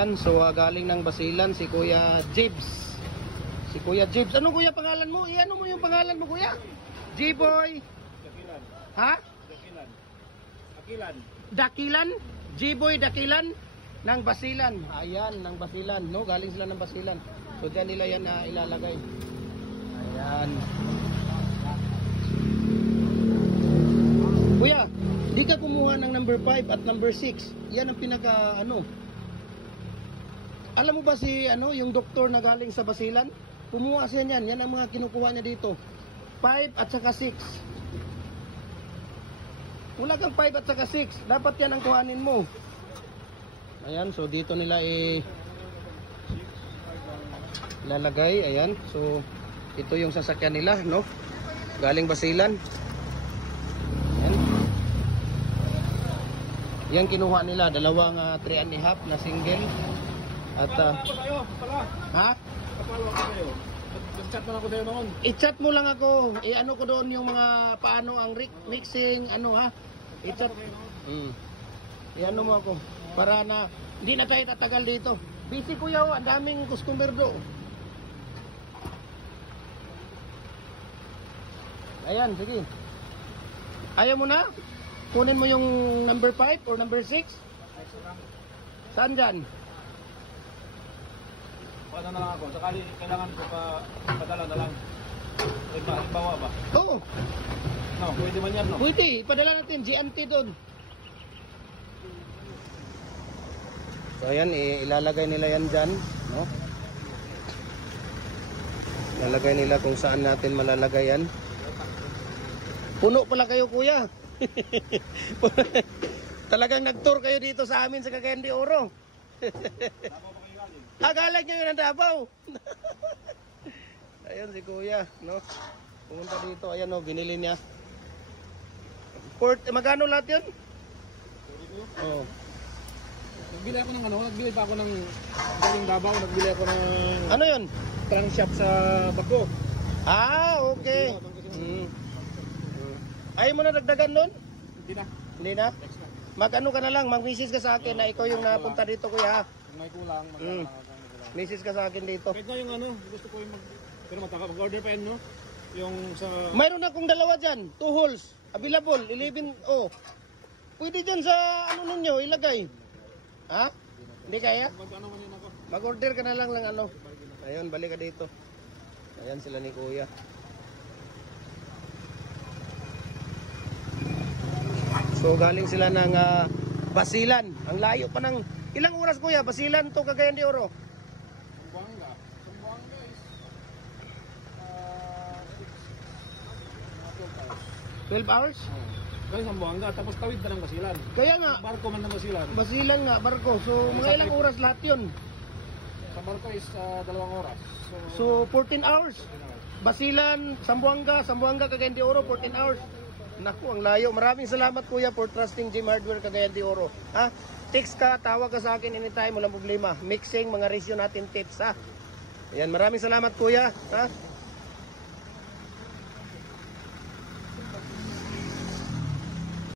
Ayan, so galing ng Basilan si Kuya Jibs. Si Kuya Jibs. Ano kuya pangalan mo? Ano mo yung pangalan mo kuya? J-Boy? Dakilan. Ha? Dakilan. Dakilan. Dakilan? J-Boy Dakilan ng Basilan. Ayan, ng Basilan, no? Galing sila ng Basilan. So dyan nila yan na ilalagay. Ayan. Kuya, di ka kumuha ng number 5 at number 6. Yan ang pinaka ano. Alam mo ba si ano, yung doktor na galing sa Basilan? Kumuha siya niyan. Yan ang mga kinukuha niya dito. 5 at saka 6. Wala kang 5 at saka 6. Dapat yan ang kuhanin mo. Ayan, so dito nila lalagay. Ayan, so ito yung sasakyan nila, no? Galing Basilan. Ayan. Yan kinuha nila, dalawang 3.5 na single. At ha? Kapalo ako sa'yo. Nag-chat mo lang ako sa'yo noon. I-chat mo lang ako. I-ano ko doon yung mga paano ang mixing, ano ha? I-chat. I-ano mo ako. Para na, hindi na tayo tatagal dito. Busy kuya, ang daming customer do. Ayan, sige. Ayaw mo na? Kunin mo yung number 5 or number 6? Saan dyan? Paano na lang ako? Sakali kailangan ko padala na lang. Halimbawa ba? Oo. No, pwede man yan, no? Pwede, padala natin GNT doon. So ayan, ilalagay nila yan dyan, no? Ilalagay nila kung saan natin malalagay yan. Puno pala kayo kuya. Talagang nag-tour kayo dito sa amin sa Cagayan de Oro. Galing nyo yun ang Davao. Ayan si kuya, no? Pumunta dito, ayan o, binili niya. Magkano lahat yun? Oo. Nagbili ako ng ano, nagbili pa ako ng galing Davao, nagbili ako ng Ano yun? parang shop sa Bako. Okay. Ayaw mo na dagdagan nun? Hindi na. Hindi na? Next na. Mag-ano ka na lang, mag-message ka sa akin na ikaw yung napunta dito kuya. Kung may kulang, magkakalang ako. Message ka sa akin dito. Kahit na yung ano, gusto ko yung pero mag-order pa yan, no? Yung sa... Mayroon akong dalawa dyan, 2 holes, available, 11, oh. Pwede dyan sa ano ninyo, ilagay. Ha? Hindi kaya? Magkano man yun ako? Mag-order ka na lang ng ano. Ayun, balik ka dito. Ayan sila ni kuya. So galing sila ng Basilan. Ang layo pa ng... Ilang oras kuya? Basilan to Cagayan de Oro? Sambuanga. Sambuanga is... 12 hours? Galing Sambuanga, tapos tawid pa ng Basilan. Kaya nga, Barko man ng Basilan. Basilan nga, barko. So mga ilang oras lahat yun? Sa barko is 2 oras. So 14 hours. Basilan, Sambuanga, Cagayan de Oro, 14 hours. Naku, ang layo. Maraming salamat kuya for trusting Jim Hardware Cagayan de Oro. Ha? Text ka, tawag ka sa akin anytime, walang problema. Mixing, mga ratio natin tips ha. Ayan, maraming salamat kuya. Ha?